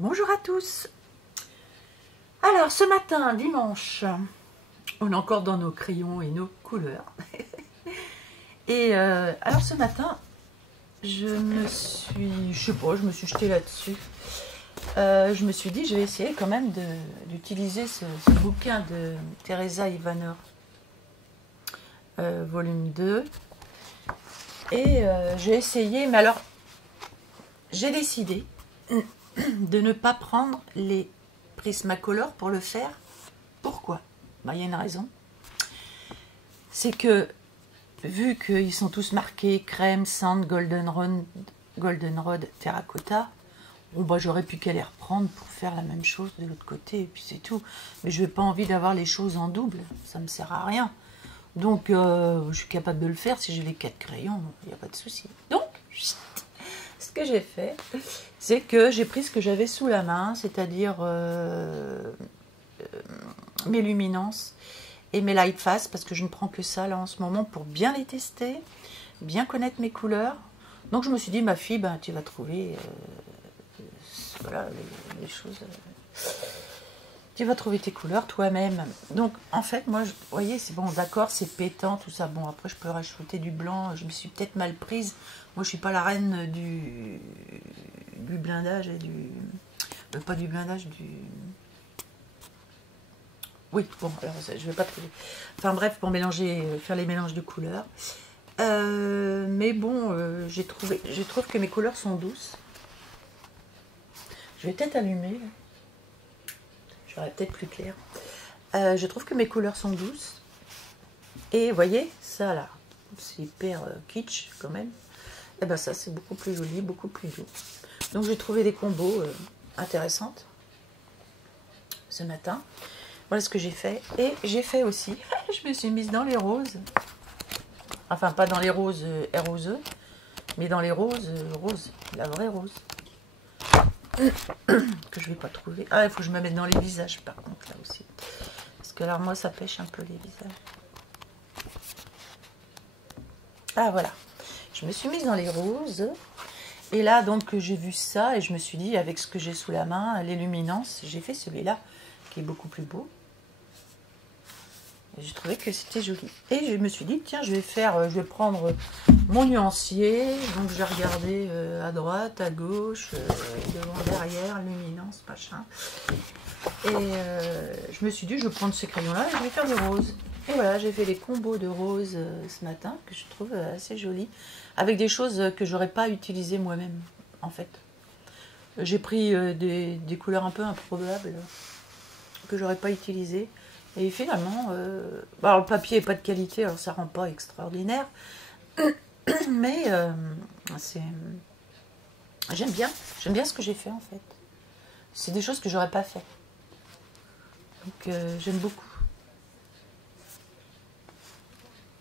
Bonjour à tous. Alors ce matin, dimanche, on est encore dans nos crayons et nos couleurs. Et alors ce matin, je me suis jetée là-dessus. Je me suis dit, je vais essayer quand même d'utiliser ce bouquin de Teresa Ivanov, volume 2. Et j'ai essayé, mais alors, j'ai décidé de ne pas prendre les Prismacolor pour le faire. Pourquoi? Il y a une raison. C'est que, vu qu'ils sont tous marqués crème, sand, goldenrod, terracotta, bon, j'aurais pu qu'à les reprendre pour faire la même chose de l'autre côté, et puis c'est tout. Mais je n'ai pas envie d'avoir les choses en double, ça ne me sert à rien. Donc, je suis capable de le faire si j'ai les 4 crayons, il n'y a pas de souci. Donc, ce que j'ai fait, c'est que j'ai pris ce que j'avais sous la main, c'est-à-dire mes luminances et mes light fast, parce que je ne prends que ça là en ce moment pour bien les tester, bien connaître mes couleurs. Donc je me suis dit, ma fille, ben, tu vas trouver voilà, les choses... tu vas trouver tes couleurs toi-même. Donc, en fait, moi, vous voyez, c'est bon, d'accord, c'est pétant, tout ça. Bon, après, je peux rajouter du blanc. Je me suis peut-être mal prise. Moi, je suis pas la reine du blindage et du... pas du blindage, du... Oui, bon, alors, je vais pas trouver. Enfin, bref, pour mélanger, faire les mélanges de couleurs. Mais bon, je trouve que mes couleurs sont douces. Je vais peut-être allumer, là. J'aurais peut-être plus clair. Je trouve que mes couleurs sont douces. Et vous voyez, ça là, c'est hyper kitsch quand même. Et bien ça, c'est beaucoup plus joli, beaucoup plus doux. Donc j'ai trouvé des combos intéressantes ce matin. Voilà ce que j'ai fait. Et j'ai fait aussi, je me suis mise dans les roses. Enfin, pas dans les roses ROSE, mais dans les roses, la vraie rose. Que je vais pas trouver. Ah, il faut que je me mette dans les visages par contre là aussi. Parce que alors moi ça pêche un peu les visages. Ah voilà. Je me suis mise dans les roses. Et là donc j'ai vu ça et je me suis dit avec ce que j'ai sous la main, les luminances, j'ai fait celui-là qui est beaucoup plus beau. J'ai trouvé que c'était joli. Et je me suis dit, tiens, je vais prendre mon nuancier. Donc j'ai regardé à droite, à gauche, devant, derrière, luminance, machin. Et je me suis dit, je vais prendre ces crayons-là et je vais faire des roses. Et voilà, j'ai fait les combos de roses ce matin, que je trouve assez jolis, avec des choses que j'aurais pas utilisées moi-même, en fait. J'ai pris des couleurs un peu improbables, que j'aurais pas utilisées. Et finalement, alors le papier n'est pas de qualité, alors ça rend pas extraordinaire, mais j'aime bien ce que j'ai fait en fait. C'est des choses que j'aurais pas fait, donc j'aime beaucoup.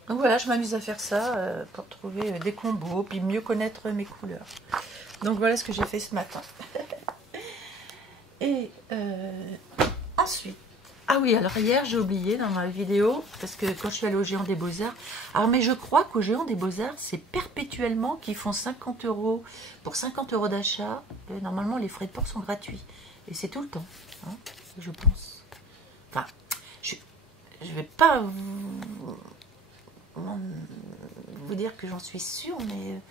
Donc voilà, je m'amuse à faire ça pour trouver des combos, puis mieux connaître mes couleurs. Donc voilà ce que j'ai fait ce matin. Et ensuite, ah oui, alors hier j'ai oublié dans ma vidéo, parce que quand je suis allée au Géant des Beaux-Arts, alors mais je crois qu'au Géant des Beaux-Arts, c'est perpétuellement qu'ils font 50 €, pour 50 € d'achat, normalement les frais de port sont gratuits. Et c'est tout le temps, hein, je pense. Enfin, je vais pas vous dire que j'en suis sûre, mais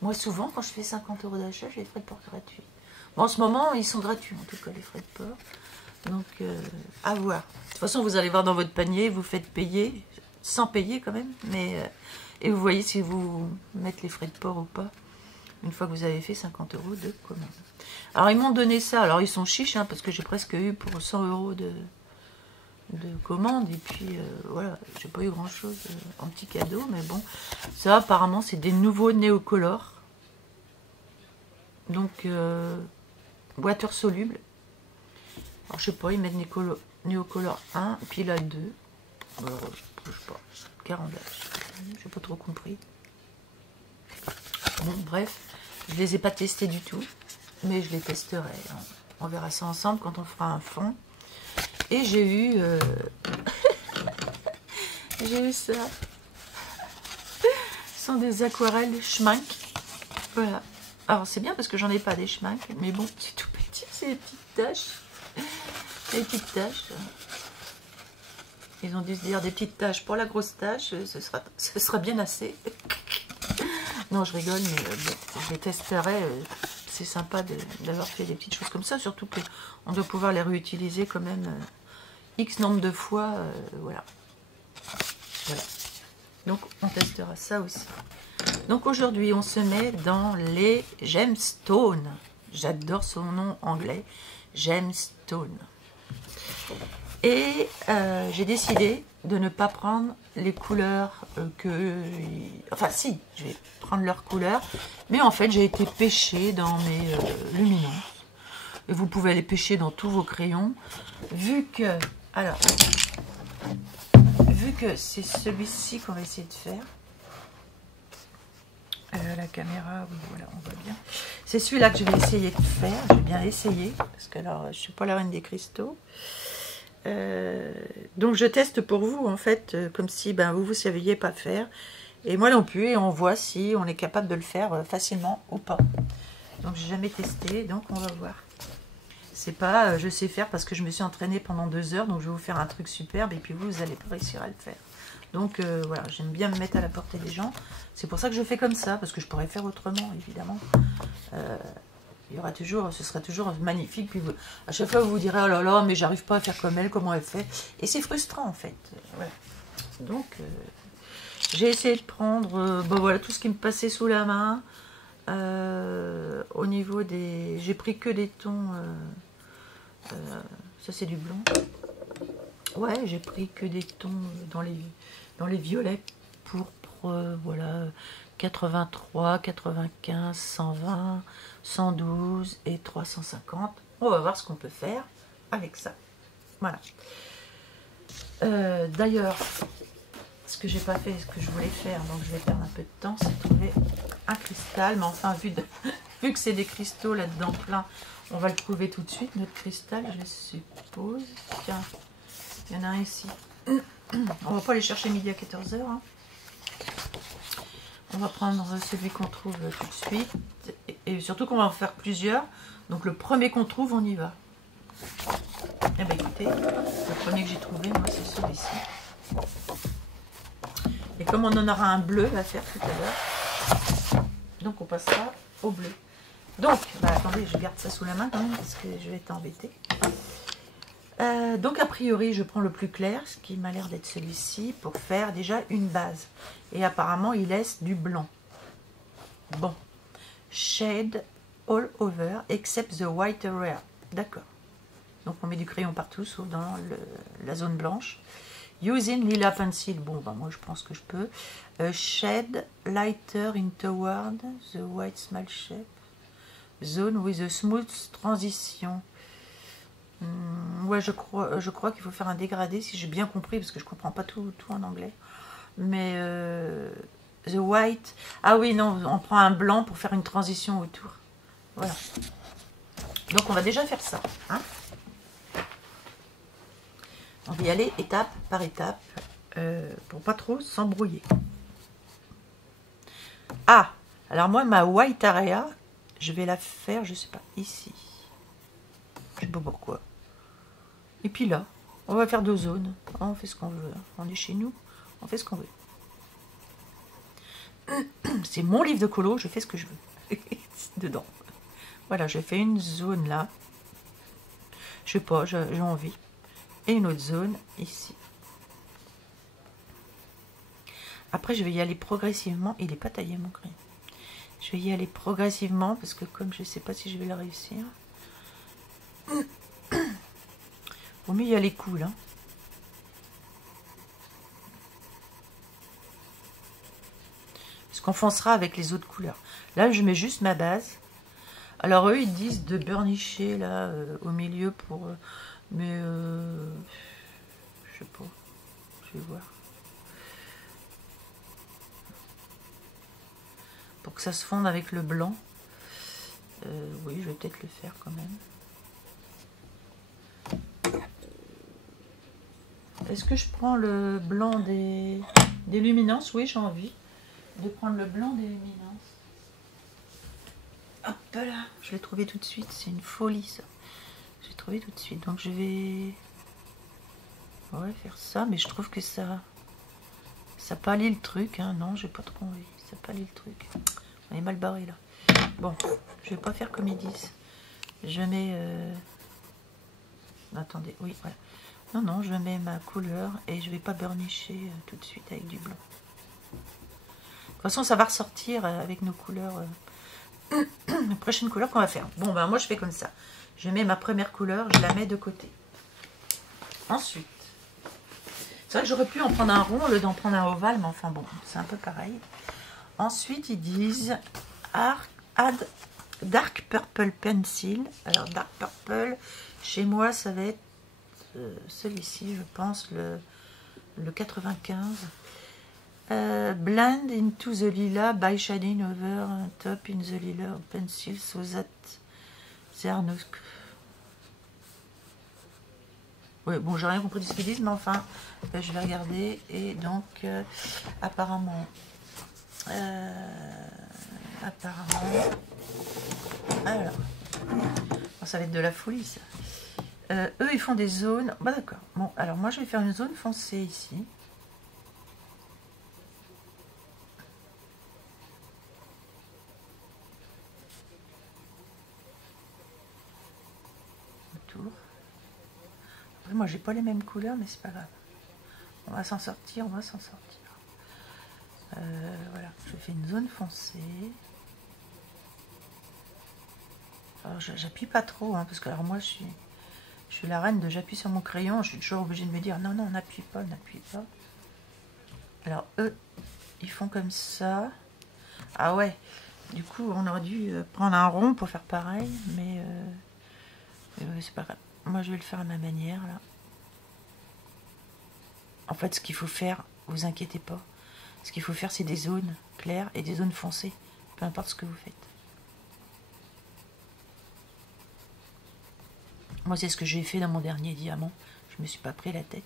moi souvent quand je fais 50 € d'achat, j'ai les frais de port gratuits. Bon, en ce moment, ils sont gratuits en tout cas, les frais de port. Donc, à voir. De toute façon, vous allez voir dans votre panier, vous faites payer, sans payer quand même, mais et vous voyez si vous mettez les frais de port ou pas, une fois que vous avez fait 50 € de commande. Alors, ils m'ont donné ça, alors ils sont chiches, hein, parce que j'ai presque eu pour 100 € de commande, et puis voilà, j'ai pas eu grand chose en petit cadeau, mais bon, ça apparemment c'est des nouveaux néocolores, donc water soluble. Alors, je sais pas, ils mettent Néocolor 1, puis là 2. Alors, je sais pas, carambage. J'ai pas trop compris. Bon, bref, je les ai pas testés du tout, mais je les testerai. On verra ça ensemble quand on fera un fond. Et j'ai eu... j'ai eu ça. Ce sont des aquarelles Schmank. Voilà. Alors c'est bien parce que j'en ai pas des schmacks, mais bon, c'est tout petit, c'est des petites taches. Des petites taches. Ils ont dû se dire des petites taches pour la grosse tache, ce sera bien assez. Non, je rigole, mais bon, je les testerai. C'est sympa d'avoir fait des petites choses comme ça, surtout qu'on doit pouvoir les réutiliser quand même X nombre de fois. Voilà. Voilà. Donc, on testera ça aussi. Donc, aujourd'hui, on se met dans les gemstones. J'adore son nom anglais, gemstone. Et j'ai décidé de ne pas prendre les couleurs Enfin si, je vais prendre leurs couleurs. Mais en fait, j'ai été pêcher dans mes luminances. Et vous pouvez aller pêcher dans tous vos crayons. Vu que... Alors, vu que c'est celui-ci qu'on va essayer de faire. La caméra, oui, voilà, on voit bien. C'est celui-là que je vais essayer de faire. Je vais bien essayer. Parce que alors, je ne suis pas la reine des cristaux. Donc je teste pour vous en fait comme si vous ne saviez pas faire et moi non plus, et on voit si on est capable de le faire facilement ou pas. Donc j'ai jamais testé, donc on va voir. C'est pas je sais faire parce que je me suis entraînée pendant 2 heures, donc je vais vous faire un truc superbe et puis vous n'allez pas réussir à le faire. Donc voilà, j'aime bien me mettre à la portée des gens. C'est pour ça que je fais comme ça, parce que je pourrais faire autrement évidemment. Il y aura toujours, ce sera toujours magnifique. Puis vous, à chaque fois, vous vous direz, oh là là, mais j'arrive pas à faire comme elle, comment elle fait. Et c'est frustrant, en fait. Voilà. Donc, j'ai essayé de prendre voilà, tout ce qui me passait sous la main. Au niveau des... J'ai pris que des tons... ça, c'est du blanc. Ouais, j'ai pris que des tons dans les violets pourpres, voilà... 83, 95, 120, 112 et 350. On va voir ce qu'on peut faire avec ça. Voilà. D'ailleurs, ce que j'ai pas fait, ce que je voulais faire, donc je vais perdre un peu de temps, c'est trouver un cristal. Mais enfin, vu que c'est des cristaux là-dedans plein, on va le trouver tout de suite, notre cristal, je suppose. Tiens, il y en a un ici. On va pas aller chercher midi à 14 h. Hein. On va prendre celui qu'on trouve tout de suite. Et surtout qu'on va en faire plusieurs. Donc le premier qu'on trouve, on y va. Eh bien écoutez, le premier que j'ai trouvé, moi, c'est celui-ci. Et comme on en aura un bleu à faire tout à l'heure, donc on passera au bleu. Donc, attendez, je garde ça sous la main quand même, parce que je vais être embêtée. Donc a priori je prends le plus clair, ce qui m'a l'air d'être celui-ci, pour faire déjà une base. Et apparemment il laisse du blanc. Bon. Shade all over except the white area. D'accord. Donc on met du crayon partout sauf dans la zone blanche. Using lila pencil. Bon moi je pense que je peux. Shade lighter in toward the white small shape. Zone with a smooth transition. Ouais, je crois qu'il faut faire un dégradé, si j'ai bien compris, parce que je comprends pas tout en anglais. Mais the white... Ah oui, non, on prend un blanc pour faire une transition autour. Voilà. Donc on va déjà faire ça. Hein, on va y aller étape par étape, pour pas trop s'embrouiller. Ah, alors moi, ma white area, je vais la faire, je sais pas, ici. Je sais pas pourquoi. Et puis là, on va faire 2 zones. On fait ce qu'on veut. On est chez nous, on fait ce qu'on veut. C'est mon livre de colo, je fais ce que je veux. Dedans. Voilà, j'ai fait une zone là. Je sais pas, j'ai envie. Et une autre zone ici. Après, je vais y aller progressivement. Il n'est pas taillé mon crayon. Je vais y aller progressivement parce que comme je ne sais pas si je vais le réussir. Vaut mieux y aller cool, hein. Parce qu'on foncera avec les autres couleurs. Là, je mets juste ma base. Alors, eux, ils disent de burnicher, là, au milieu pour... mais, je sais pas. Je vais voir. Pour que ça se fonde avec le blanc. Oui, je vais peut-être le faire quand même. Est-ce que je prends le blanc des luminances? Oui, j'ai envie de prendre le blanc des luminances. là, je l'ai trouvé tout de suite. C'est une folie ça. J'ai trouvé tout de suite. Donc je vais faire ça. Mais je trouve que ça pâlit le truc. Hein. Non, j'ai pas trop envie. Ça pâlit le truc. On est mal barré là. Bon, je vais pas faire comme ils disent. Je mets... Attendez, oui, voilà. Non, non, je mets ma couleur et je vais pas burnisher tout de suite avec du blanc. De toute façon, ça va ressortir avec nos couleurs. La prochaine couleur qu'on va faire. Bon, ben moi, je fais comme ça. Je mets ma première couleur, je la mets de côté. Ensuite, c'est vrai que j'aurais pu en prendre un rond au lieu d'en prendre un ovale, mais enfin bon, c'est un peu pareil. Ensuite, ils disent add Dark Purple Pencil. Alors, Dark Purple, chez moi, ça va être celui-ci, je pense, le 95. Blend into the lila by shading over top in the lila pencil so that there are no... Oui, bon, j'ai rien compris de ce qu'ils disent, mais enfin, je vais regarder. Et donc, apparemment, alors, ça va être de la folie, ça. Eux, ils font des zones. Bah d'accord. Bon, alors moi, je vais faire une zone foncée ici. Autour. Après, moi, j'ai pas les mêmes couleurs, mais c'est pas grave. On va s'en sortir, on va s'en sortir. Voilà, je fais une zone foncée. Alors, j'appuie pas trop, hein, parce que alors moi, je suis la reine de j'appuie sur mon crayon. Je suis toujours obligée de me dire non, non, n'appuie pas, n'appuie pas. Alors, eux, ils font comme ça. Ah ouais, du coup, on aurait dû prendre un rond pour faire pareil, mais c'est pas grave. Moi, je vais le faire à ma manière, là. En fait, ce qu'il faut faire, vous inquiétez pas, ce qu'il faut faire, c'est des zones claires et des zones foncées, peu importe ce que vous faites. Moi, c'est ce que j'ai fait dans mon dernier diamant. Je me suis pas pris la tête.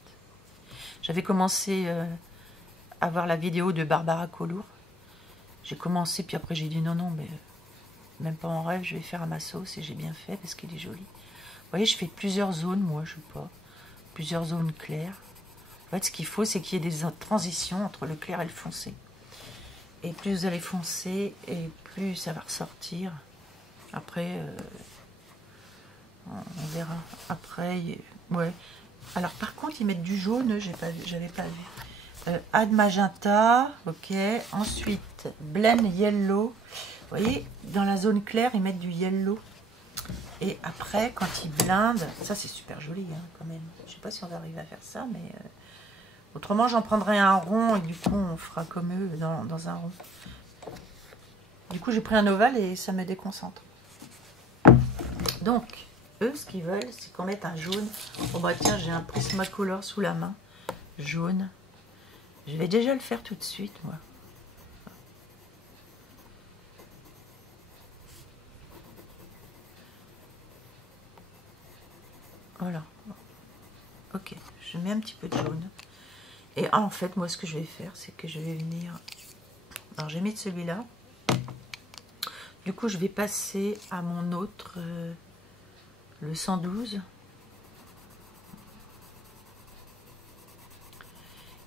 J'avais commencé à voir la vidéo de Barbara Collour. J'ai commencé, puis après j'ai dit non, non, mais même pas en rêve, je vais faire à ma sauce, et j'ai bien fait parce qu'il est joli. Vous voyez, je fais plusieurs zones, moi, je sais pas, plusieurs zones claires. En fait, ce qu'il faut, c'est qu'il y ait des transitions entre le clair et le foncé. Et plus vous allez foncer, et plus ça va ressortir. Après, on verra. Après, ouais. Alors, par contre, ils mettent du jaune, j'avais pas vu. Add magenta, ok. Ensuite, blend yellow. Vous voyez, dans la zone claire, ils mettent du yellow. Et après, quand ils blindent, ça c'est super joli hein, quand même. Je sais pas si on va arriver à faire ça, mais autrement j'en prendrai un rond et du coup on fera comme eux dans un rond. Du coup j'ai pris un ovale et ça me déconcentre. Donc, eux ce qu'ils veulent, c'est qu'on mette un jaune. Oh bah tiens, j'ai un Prismacolor sous la main, jaune. Je vais déjà le faire tout de suite, moi. Voilà. Ok, je mets un petit peu de jaune. Et en fait, moi, ce que je vais faire, c'est que je vais venir... Alors, j'ai mis de celui-là. Du coup, je vais passer à mon autre, le 112.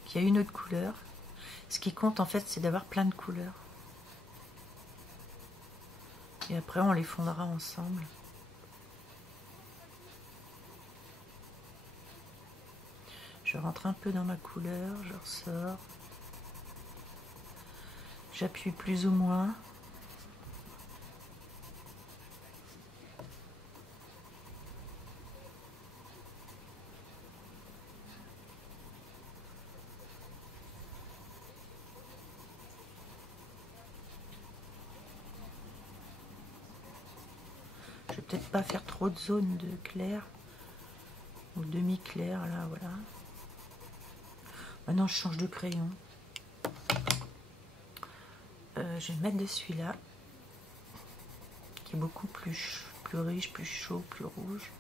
Qui a une autre couleur. Ce qui compte, en fait, c'est d'avoir plein de couleurs. Et après, on les fondra ensemble. Je rentre un peu dans ma couleur, je ressors. J'appuie plus ou moins. Je vais peut-être pas faire trop de zones de clair ou demi-clair, là, voilà. Maintenant, je change de crayon. Je vais mettre de celui-là, qui est beaucoup plus riche, plus chaud, plus rouge.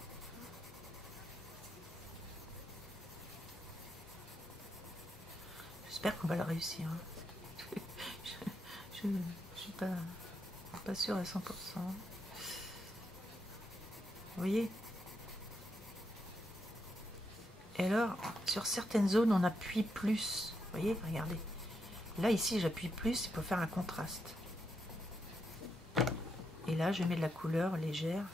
J'espère qu'on va le réussir. Je ne suis pas sûre à 100%. voyez? Et alors, sur certaines zones, on appuie plus. Vous voyez, regardez. Là, ici, j'appuie plus pour faire un contraste. Et là, je mets de la couleur légère.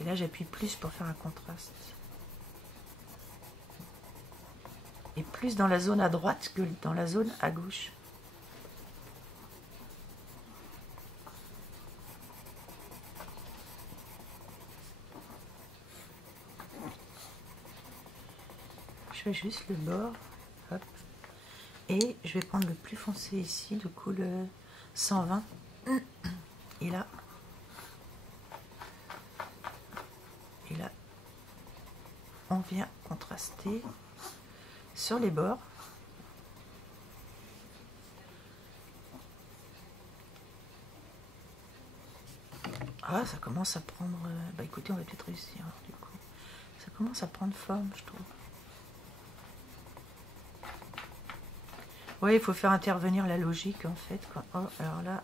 Et là, j'appuie plus pour faire un contraste. Et plus dans la zone à droite que dans la zone à gauche. Je fais juste le bord. Hop. Et je vais prendre le plus foncé ici, de couleur 120. Et là. Et là. On vient contraster sur les bords. Ah, ça commence à prendre... Bah écoutez, on va peut-être réussir, du coup. Ça commence à prendre forme, je trouve. Oui, il faut faire intervenir la logique, en fait. Oh, alors là,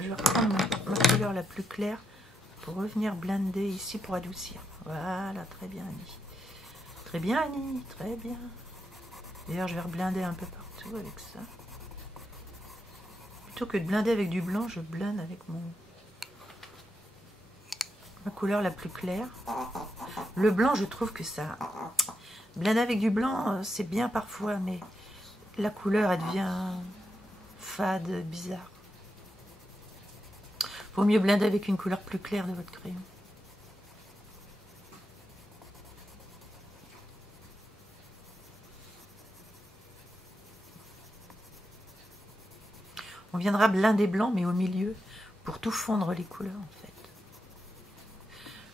je vais reprendre ma couleur la plus claire pour revenir blinder ici pour adoucir. Voilà, très bien, Annie. Très bien, Annie, très bien. D'ailleurs, je vais reblinder un peu partout avec ça. Plutôt que de blinder avec du blanc, je blinde avec ma couleur la plus claire. Le blanc, je trouve que ça... Blinder avec du blanc, c'est bien parfois, mais la couleur, elle devient fade, bizarre. Vaut mieux blinder avec une couleur plus claire de votre crayon. On viendra blinder blanc, mais au milieu, pour tout fondre les couleurs, en fait.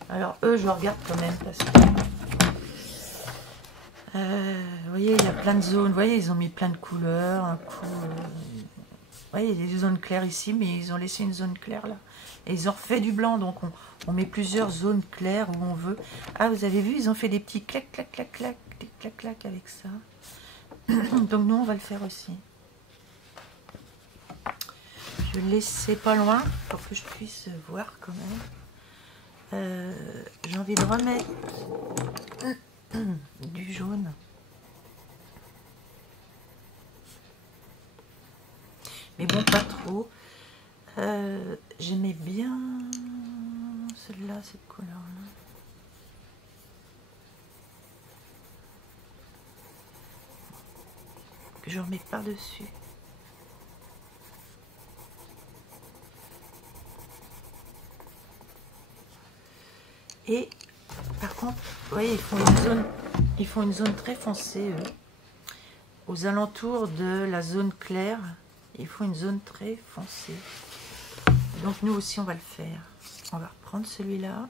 Alors, eux, je regarde quand même, parce que... vous voyez, il y a plein de zones. Vous voyez, ils ont mis plein de couleurs. Un coup, vous voyez, il y a des zones claires ici, mais ils ont laissé une zone claire là. Et ils ont refait du blanc, donc on met plusieurs zones claires où on veut. Ah, vous avez vu, ils ont fait des petits clac, clac, clac, clac, des clac, clac avec ça. Donc nous, on va le faire aussi. Je vais le laisser pas loin pour que je puisse voir quand même. J'ai envie de remettre du jaune. Mais bon, pas trop. J'aimais bien celle-là, cette couleur-là. Que je remets par-dessus. Et par contre, vous voyez, ils font une zone très foncée, eux. Aux alentours de la zone claire, ils font une zone très foncée. Donc nous aussi, on va le faire. On va reprendre celui-là.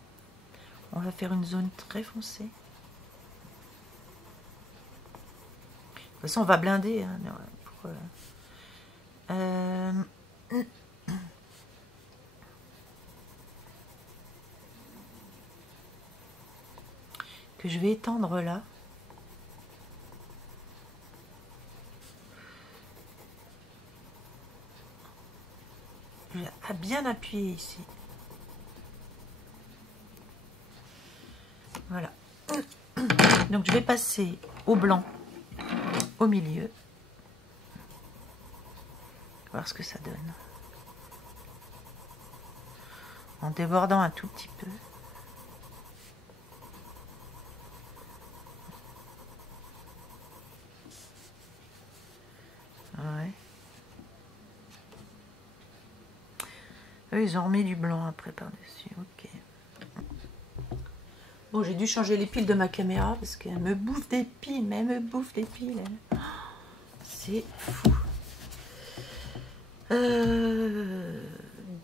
On va faire une zone très foncée. De toute façon, on va blinder. Hein, pour, que je vais étendre là. Je vais bien appuyer ici. Voilà. Donc je vais passer au blanc au milieu. Voir ce que ça donne. En débordant un tout petit peu. Ouais. Eux, ils ont remis du blanc après par-dessus. Ok. Bon, j'ai dû changer les piles de ma caméra parce qu'elle me bouffe des piles, mais elle me bouffe des piles. C'est fou.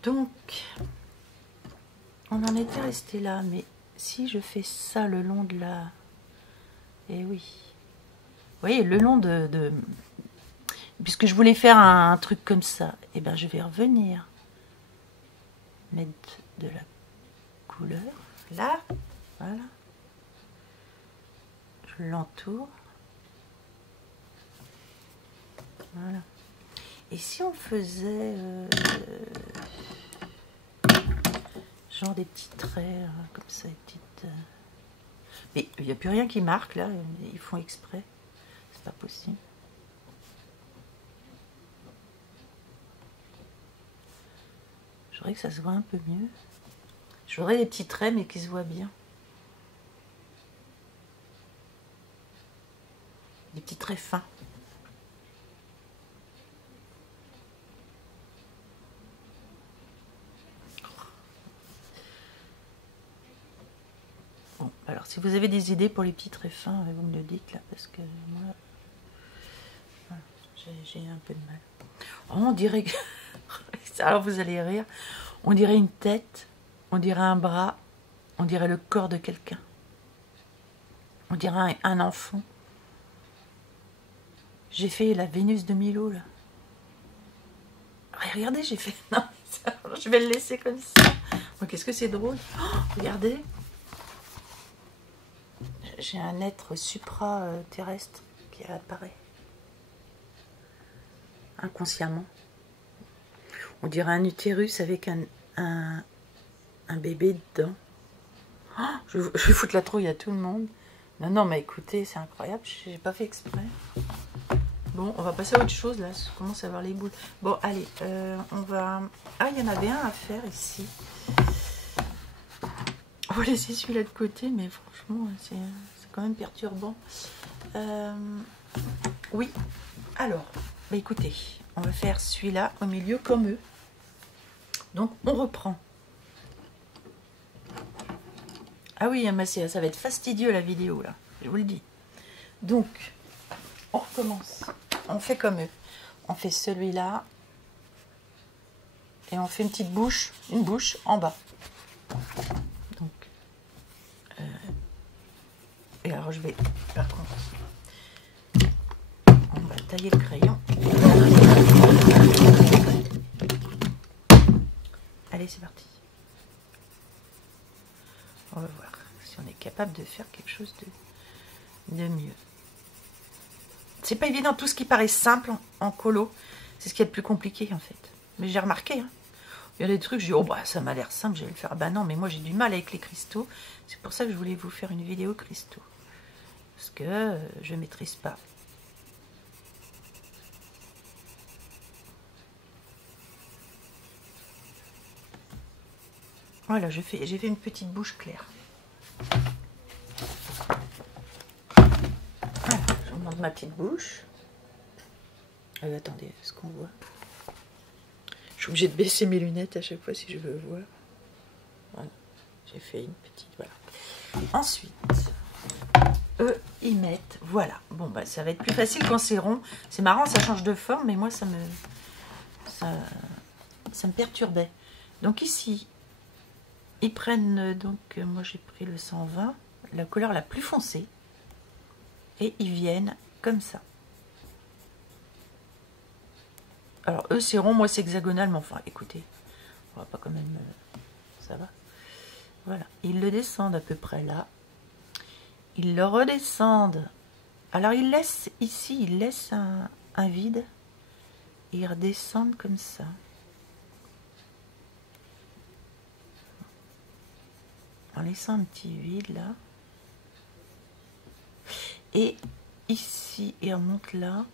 Donc, on en était resté là, mais si je fais ça le long de la... Eh oui. Vous voyez, le long de... Puisque je voulais faire un truc comme ça, et ben je vais revenir mettre de la couleur là, voilà. Je l'entoure. Voilà. Et si on faisait... genre des petits traits, comme ça, des petites... Mais il n'y a plus rien qui marque, là. Ils font exprès. C'est pas possible. Je voudrais que ça se voit un peu mieux. Je voudrais des petits traits, mais qui se voient bien. Des petits traits fins. Bon, alors si vous avez des idées pour les petits traits fins, vous me le dites là, parce que moi, voilà, j'ai un peu de mal. Oh, on dirait que... Alors vous allez rire. On dirait une tête, on dirait un bras, on dirait le corps de quelqu'un. On dirait un enfant. J'ai fait la Vénus de Milo, là. Regardez, j'ai fait... Non, je vais le laisser comme ça. Oh, qu'est-ce que c'est drôle. Oh, regardez. J'ai un être supra-terrestre qui apparaît. Inconsciemment. On dirait un utérus avec un bébé dedans. Oh, je vais foutre la trouille à tout le monde. Non, non, mais écoutez, c'est incroyable. J'ai pas fait exprès. Bon, on va passer à autre chose, là. Je commence à avoir les boules. Bon, allez, on va... Ah, il y en avait un à faire ici. On va laisser celui-là de côté, mais franchement, c'est quand même perturbant. Oui, alors, bah écoutez, on va faire celui-là au milieu comme eux. Donc, on reprend. Ah oui, ça va être fastidieux, la vidéo, là. Je vous le dis. Donc, on recommence. On fait comme eux. On fait celui-là. Et on fait une bouche en bas. Donc, et alors je vais, par contre, on va tailler le crayon. Allez, c'est parti. On va voir si on est capable de faire quelque chose de mieux. C'est pas évident, tout ce qui paraît simple en colo, c'est ce qui est le plus compliqué en fait. Mais j'ai remarqué, hein. Il y a des trucs, je dis, oh bah ça m'a l'air simple, je vais le faire. Bah non, mais moi j'ai du mal avec les cristaux. C'est pour ça que je voulais vous faire une vidéo cristaux. Parce que je ne maîtrise pas. Voilà, j'ai fait une petite bouche claire. Voilà, je vous montre ma petite bouche. Attendez, est-ce qu'on voit? Je suis obligée de baisser mes lunettes à chaque fois si je veux voir. Voilà, j'ai fait une petite, voilà. Ensuite, eux, ils mettent, voilà. Bon, bah, ça va être plus facile quand c'est rond. C'est marrant, ça change de forme, mais moi, ça me perturbait. Donc ici, ils prennent, donc, moi, j'ai pris le 120, la couleur la plus foncée, et ils viennent comme ça. Alors, eux, c'est rond, moi, c'est hexagonal, mais enfin, écoutez, on va pas quand même... ça va. Voilà, ils le descendent à peu près là. Ils le redescendent. Alors, ils laissent ici, ils laissent un vide. Et ils redescendent comme ça. En laissant un petit vide là. Et ici, ils remontent là.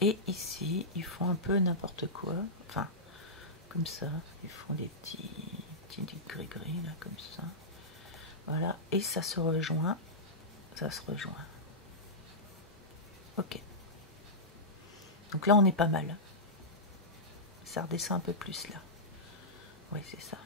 Et ici, ils font un peu n'importe quoi. Enfin, comme ça. Ils font des petits gris-gris, là, comme ça. Voilà. Et ça se rejoint. Ça se rejoint. Ok. Donc là, on est pas mal. Ça redescend un peu plus, là. Oui, c'est ça.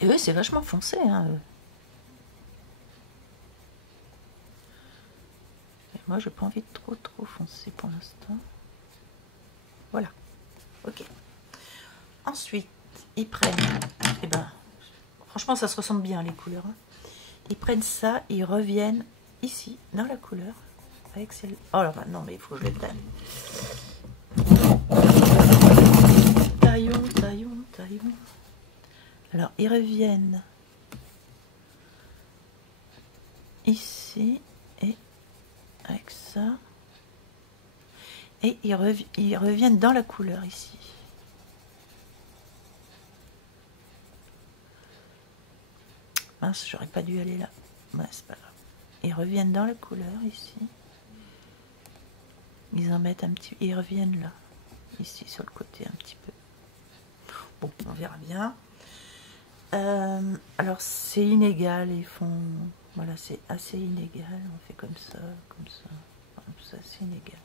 Et eux, c'est vachement foncé, hein, eux. Et moi, j'ai pas envie de trop foncer pour l'instant. Voilà. Ok. Ensuite, ils prennent... Eh ben, franchement, ça se ressemble bien, les couleurs. Hein. Ils prennent ça, ils reviennent ici, dans la couleur. Avec celle... Oh là, non, mais il faut que je le taille. Taillons. Alors, ils reviennent ici et avec ça. Et ils reviennent dans la couleur ici. Mince, j'aurais pas dû aller là. Ouais, c'est pas grave. Ils reviennent dans la couleur ici. Ils en mettent un petit... Ils reviennent là. Ici, sur le côté un petit peu. Bon, on verra bien. Alors, c'est inégal. Ils font... Voilà, c'est assez inégal. On fait comme ça, comme ça. Comme ça, c'est inégal.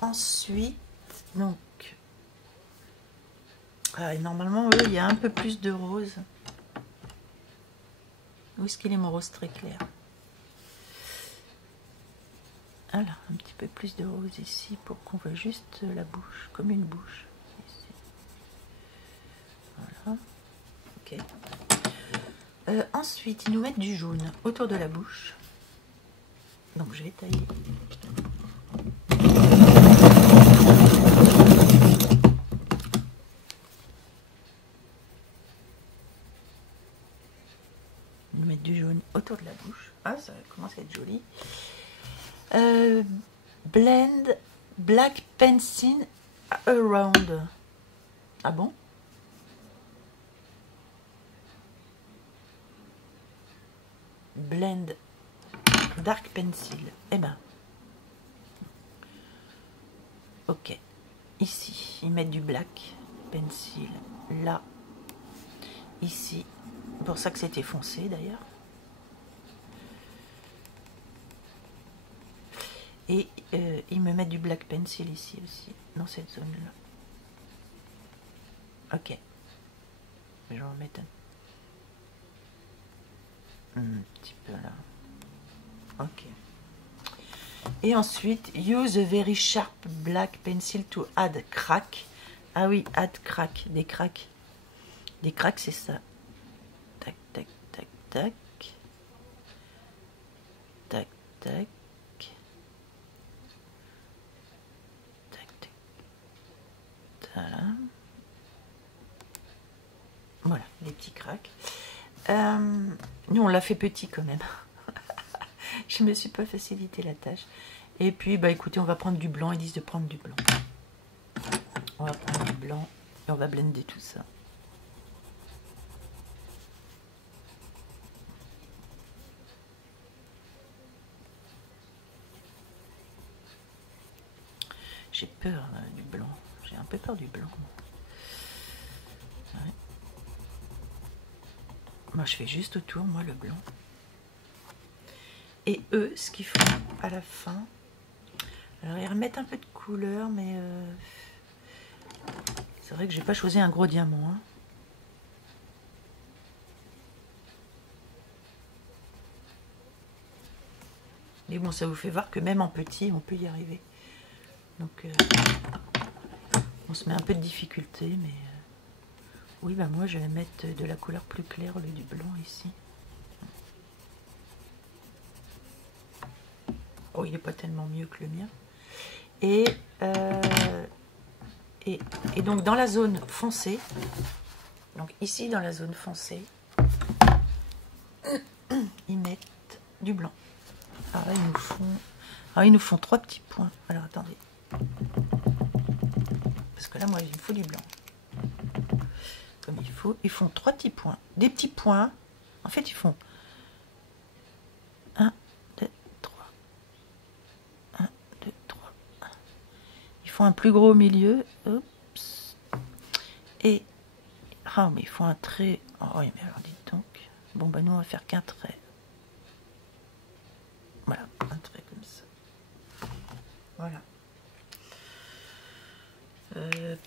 Ensuite, donc... Ah, et normalement, eux, il y a un peu plus de rose. Où est-ce qu'il est mon rose très clair? Voilà, un petit peu plus de rose ici pour qu'on voit juste la bouche, comme une bouche. Ici. Voilà. Ok. Ensuite, ils nous mettent du jaune autour de la bouche. Donc, je vais tailler. Ils nous mettent du jaune autour de la bouche. Ah, ça commence à être joli. Blend black pencil around. Ah bon? Blend dark pencil. Eh ben. Ok. Ici, ils mettent du black pencil. Là. Ici. C'est pour ça que c'était foncé d'ailleurs. Et ils me mettent du black pencil ici aussi, dans cette zone-là. Ok. Je vais en mettre un petit peu là. Ok. Et ensuite, use a very sharp black pencil to add crack. Ah oui, add crack, des cracks. Des cracks, c'est ça. Tac, tac, tac, tac. Tac, tac. Voilà, les petits cracks. Nous, on l'a fait petit quand même. Je me suis pas facilité la tâche. Et puis, bah écoutez, on va prendre du blanc. Ils disent de prendre du blanc. On va prendre du blanc et on va blender tout ça. J'ai peur du blanc. J'ai un peu peur du blanc. Ouais. Moi, je fais juste autour, moi, le blanc. Et eux, ce qu'ils font à la fin, alors ils remettent un peu de couleur, mais c'est vrai que j'ai pas choisi un gros diamant. Hein. Mais bon, ça vous fait voir que même en petit, on peut y arriver. Donc, on se met un peu de difficulté, mais oui, bah moi, je vais mettre de la couleur plus claire au lieu du blanc ici. Oh, il n'est pas tellement mieux que le mien. Et donc, dans la zone foncée, donc ici, dans la zone foncée, ils mettent du blanc. Alors là, ils nous font 3 petits points. Alors, attendez. Parce que là, moi, il me faut du blanc. Comme il faut. Ils font 3 petits points. Des petits points. En fait, ils font 1, 2, 3. 1, 2, 3. Ils font un plus gros au milieu. Oups. Et... Ah, mais ils font un trait. Oh, oui, mais alors, dites donc. Bon, bah, nous, on va faire qu'un trait. Voilà, un trait comme ça. Voilà.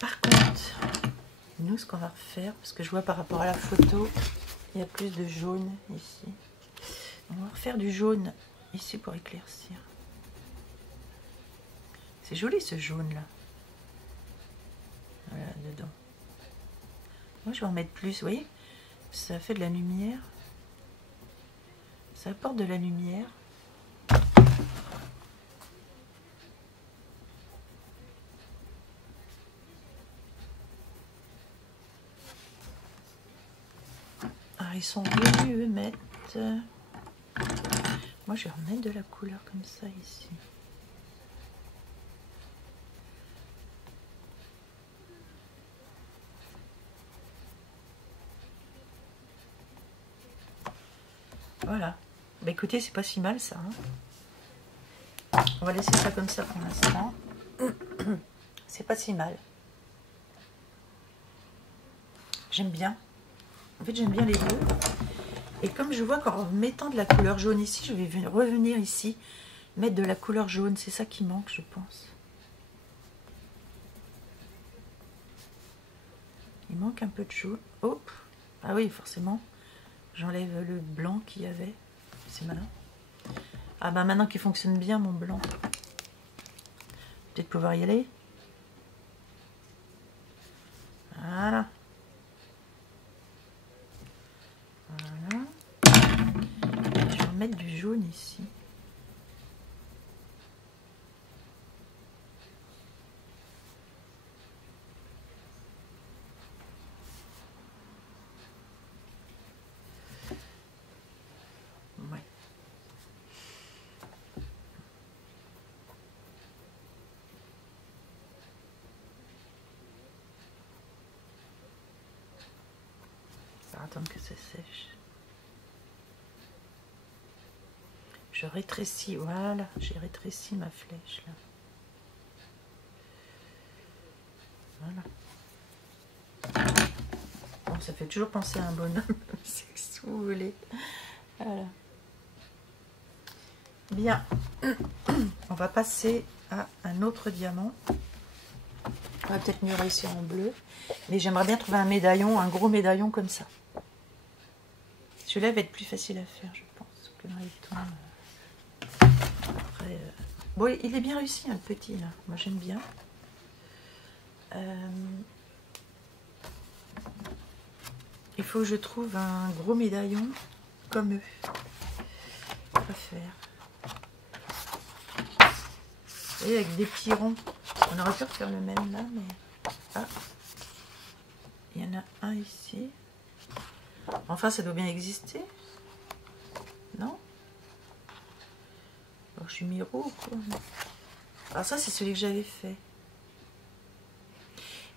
Par contre, nous, ce qu'on va refaire, parce que je vois par rapport à la photo, il y a plus de jaune ici. On va refaire du jaune ici pour éclaircir. C'est joli ce jaune là. Voilà, dedans. Moi, je vais en mettre plus, vous voyez, ça fait de la lumière. Ça apporte de la lumière. Alors, ils sont venus eux mettre Moi, je vais remettre de la couleur comme ça ici. Voilà. Bah écoutez, c'est pas si mal ça. Hein. On va laisser ça comme ça pour l'instant. C'est pas si mal. J'aime bien. En fait, j'aime bien les deux. Et comme je vois qu'en mettant de la couleur jaune ici, je vais revenir ici, mettre de la couleur jaune. C'est ça qui manque, je pense. Il manque un peu de jaune. Hop. Ah oui, forcément. J'enlève le blanc qu'il y avait. C'est malin. Ah bah maintenant qu'il fonctionne bien mon blanc. Peut-être pouvoir y aller. Voilà. Voilà. Je vais mettre du jaune ici. Ouais. On va attendre que ça sèche. Je rétrécis, voilà, j'ai rétréci ma flèche là. Voilà. Bon, ça fait toujours penser à un bonhomme, si vous voulez. Voilà. Bien. On va passer à un autre diamant. On va peut-être mieux réussir en bleu. Mais j'aimerais bien trouver un médaillon, un gros médaillon comme ça. Celui-là va être plus facile à faire, je pense, que dans les tons. Après, bon, il est bien réussi, un petit, là. Moi, j'aime bien. Il faut que je trouve un gros médaillon comme eux. On va faire. Et avec des petits ronds. On aurait pu refaire le même là, mais... Ah, il y en a un ici. Enfin, ça doit bien exister. Non? Alors, je suis miro ou quoi? Alors ça, c'est celui que j'avais fait.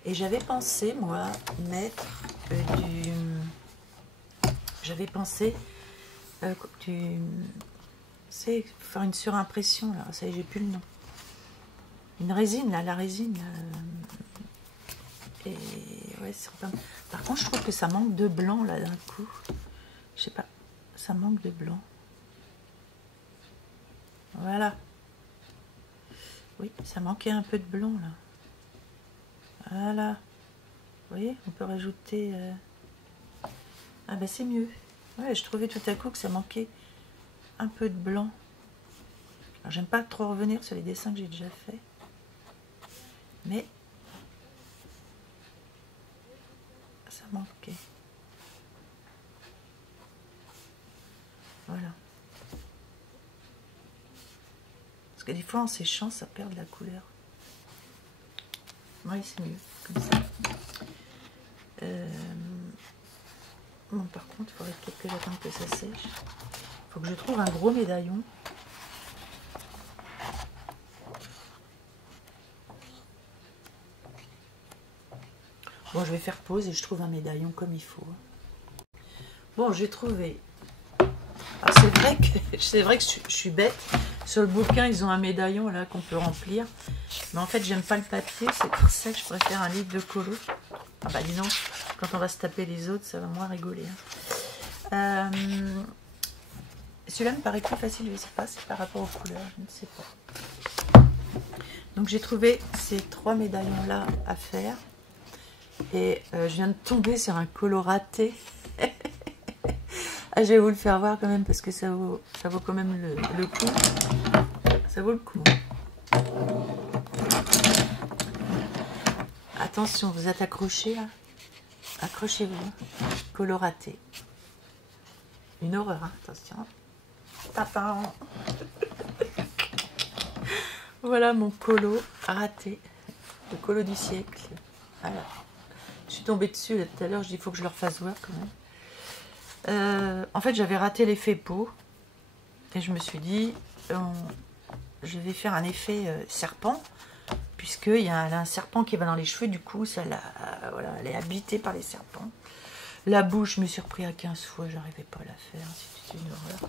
Et j'avais pensé, moi, mettre du... J'avais pensé du... C'est faire une surimpression, là. Ça y est, j'ai plus le nom. Une résine, là, la résine. Et ouais, c'est pas... Par contre, je trouve que ça manque de blanc, là, d'un coup. Je sais pas, ça manque de blanc. Voilà. Oui, ça manquait un peu de blanc, là. Voilà. Vous voyez, on peut rajouter... Ah ben c'est mieux. Ouais, je trouvais tout à coup que ça manquait un peu de blanc. Alors j'aime pas trop revenir sur les dessins que j'ai déjà fait. Mais... ça manquait. Voilà. Parce que des fois en séchant, ça perd de la couleur. Oui, c'est mieux, comme ça. Bon, par contre, il faudrait peut-être que j'attende que ça sèche. Il faut que je trouve un gros médaillon. Bon, je vais faire pause et je trouve un médaillon comme il faut. Bon, j'ai trouvé. Alors, c'est vrai que je suis bête. Sur le bouquin, ils ont un médaillon là qu'on peut remplir. Mais en fait, j'aime pas le papier. C'est pour ça que je préfère un livre de colo. Ah bah dis donc, quand on va se taper les autres, ça va moins rigoler. Hein. Celui-là me paraît plus facile, je ne sais pas, c'est par rapport aux couleurs, je ne sais pas. Donc j'ai trouvé ces 3 médaillons là à faire. Et je viens de tomber sur un coloraté. Ah, je vais vous le faire voir quand même parce que ça vaut quand même le coup. Ça vaut le coup. Attention, vous êtes accrochés là. Accrochez-vous. Coloraté. Une horreur, hein. Attention. Tapin. Voilà mon colo raté. Le colo du siècle. Voilà. Je suis tombée dessus là, tout à l'heure. Je dis il faut que je leur fasse voir quand même. En fait, j'avais raté l'effet peau. Et je me suis dit, je vais faire un effet serpent, puisqu'il y a un serpent qui va dans les cheveux, du coup, voilà, elle est habitée par les serpents. La bouche, je me suis repris à 15 fois, j'arrivais pas à la faire, c'était une horreur.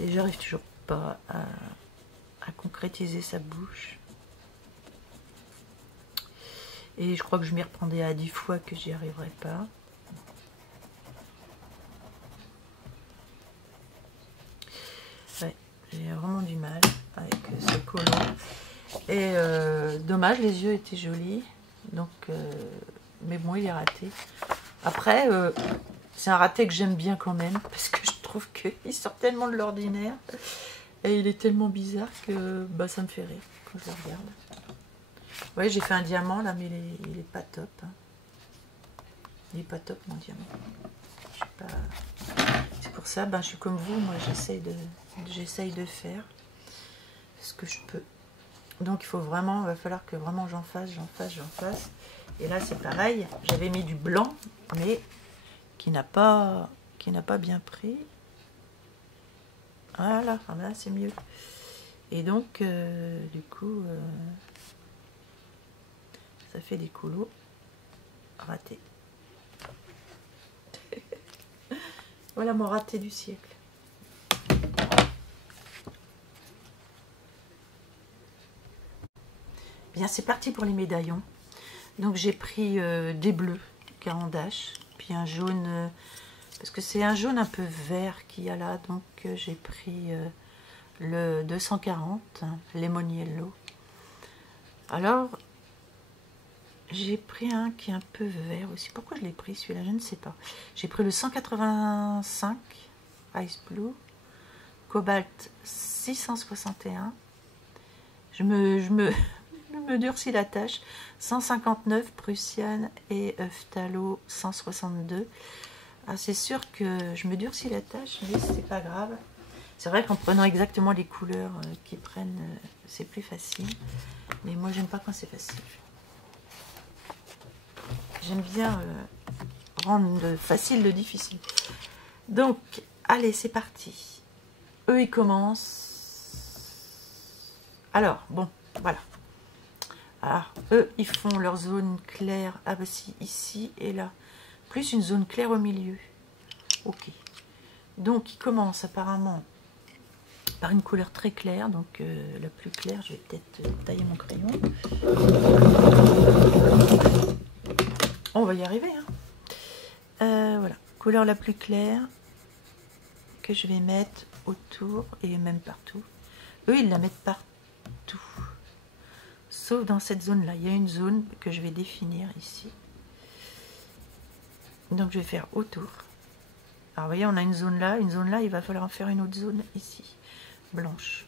Et j'arrive toujours pas à concrétiser sa bouche. Et je crois que je m'y reprendrai à 10 fois que j'y arriverai pas. Ouais, j'ai vraiment du mal avec ce collant. Et dommage, les yeux étaient jolis. Donc, mais bon, il est raté. Après, c'est un raté que j'aime bien quand même. Parce que je trouve qu'il sort tellement de l'ordinaire. Et il est tellement bizarre que bah, ça me fait rire quand je le regarde. Ouais, j'ai fait un diamant là, mais il est pas top. Hein. Il est pas top mon diamant. C'est pour ça, ben, je suis comme vous, moi j'essaye de faire ce que je peux. Donc il va falloir que vraiment j'en fasse. Et là c'est pareil, j'avais mis du blanc, mais qui n'a pas bien pris. Voilà, là c'est mieux. Et donc du coup ça fait des coulots ratés. Voilà mon raté du siècle. Bien, c'est parti pour les médaillons. Donc j'ai pris des bleus, Carandache, puis un jaune, parce que c'est un jaune un peu vert qu'il y a là, donc j'ai pris le 240, Lemon Yellow. Alors, j'ai pris un qui est un peu vert aussi. Pourquoi je l'ai pris celui-là? Je ne sais pas. J'ai pris le 185, Ice Blue, Cobalt 661. Je me durcis la tâche. 159 Prussiane et Phtalo 162. Ah, c'est sûr que je me durcis la tâche, mais c'est pas grave. C'est vrai qu'en prenant exactement les couleurs qu'ils prennent, c'est plus facile. Mais moi, j'aime pas quand c'est facile. J'aime bien rendre facile le difficile. Donc, allez, c'est parti. Eux, ils commencent. Alors, bon, voilà. Alors, eux, ils font leur zone claire. Ah bah si, ici et là. Plus une zone claire au milieu. Ok. Donc, ils commencent apparemment par une couleur très claire. Donc, la plus claire, je vais peut-être tailler mon crayon. On va y arriver. Hein. Voilà. Couleur la plus claire que je vais mettre autour et même partout. Eux, ils la mettent partout. Sauf dans cette zone-là. Il y a une zone que je vais définir ici. Donc, je vais faire autour. Alors, vous voyez, on a une zone là, il va falloir en faire une autre zone ici, blanche.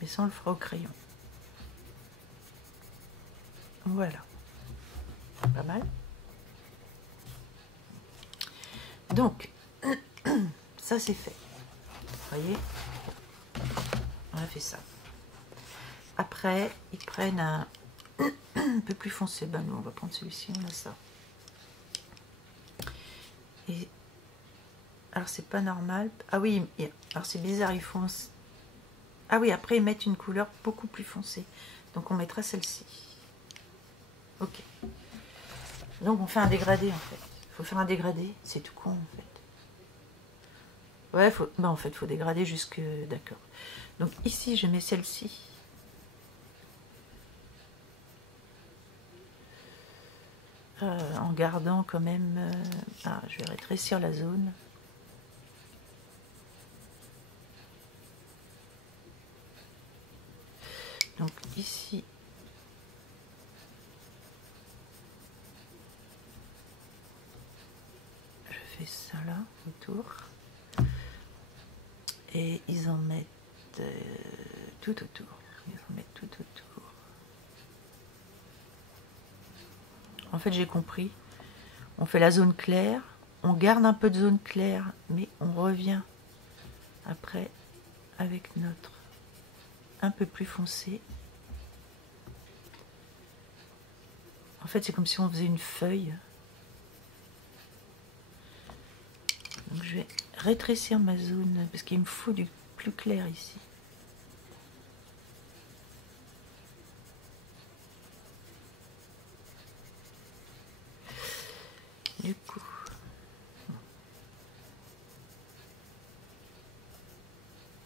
Mais ça, on le fera au crayon. Voilà. Pas mal. Donc, ça, c'est fait. Vous voyez, on a fait ça. Après, ils prennent un peu plus foncé. Ben, nous, on va prendre celui-ci, on a ça. Et alors, c'est pas normal. Ah oui, alors c'est bizarre, ils font. Ah oui, après, ils mettent une couleur beaucoup plus foncée. Donc, on mettra celle-ci. Ok. Donc, on fait un dégradé, en fait. Il faut faire un dégradé, c'est tout con, en fait. Ouais, en fait, il faut dégrader jusque... D'accord. Donc, ici, je mets celle-ci. En gardant quand même... Ah, je vais rétrécir la zone. Donc, ici... Je fais ça là, autour. Et ils en mettent tout autour. Ils en mettent tout autour. En fait, j'ai compris. On fait la zone claire. On garde un peu de zone claire. Mais on revient après avec notre un peu plus foncé. En fait, c'est comme si on faisait une feuille. Donc je vais rétrécir ma zone parce qu'il me faut du plus clair ici. Du coup,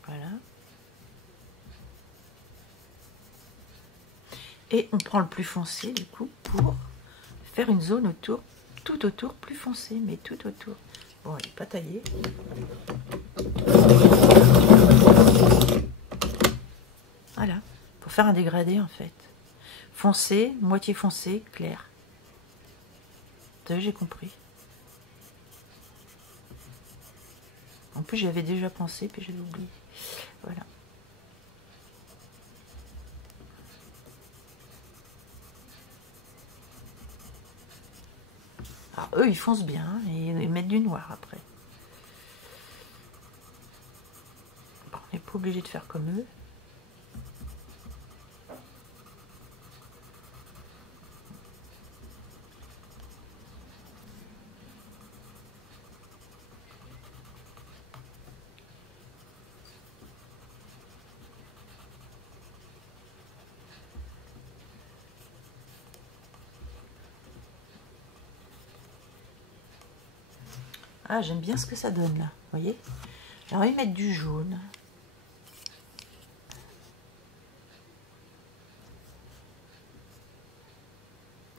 voilà. Et on prend le plus foncé du coup pour faire une zone autour, tout autour plus foncé, mais tout autour. Bon, elle n'est pas taillée. Voilà, pour faire un dégradé en fait. Foncé, moitié foncé, clair. J'ai compris. En plus, j'avais déjà pensé, puis j'avais oublié. Voilà. Alors, eux, ils foncent bien et ils mettent du noir après. Bon, on n'est pas obligé de faire comme eux. Ah, j'aime bien ce que ça donne là, vous voyez. J'ai envie de mettre du jaune.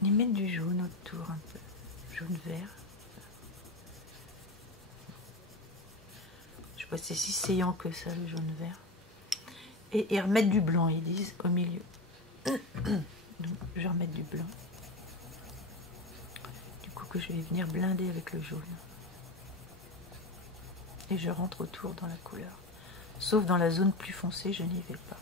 Et mettre du jaune autour un peu. Jaune-vert. Je sais pas si c'est si saillant que ça, le jaune-vert. Et remettre du blanc, ils disent, au milieu. Donc, je vais remettre du blanc. Du coup, que je vais venir blinder avec le jaune. Et je rentre autour dans la couleur. Sauf dans la zone plus foncée, je n'y vais pas.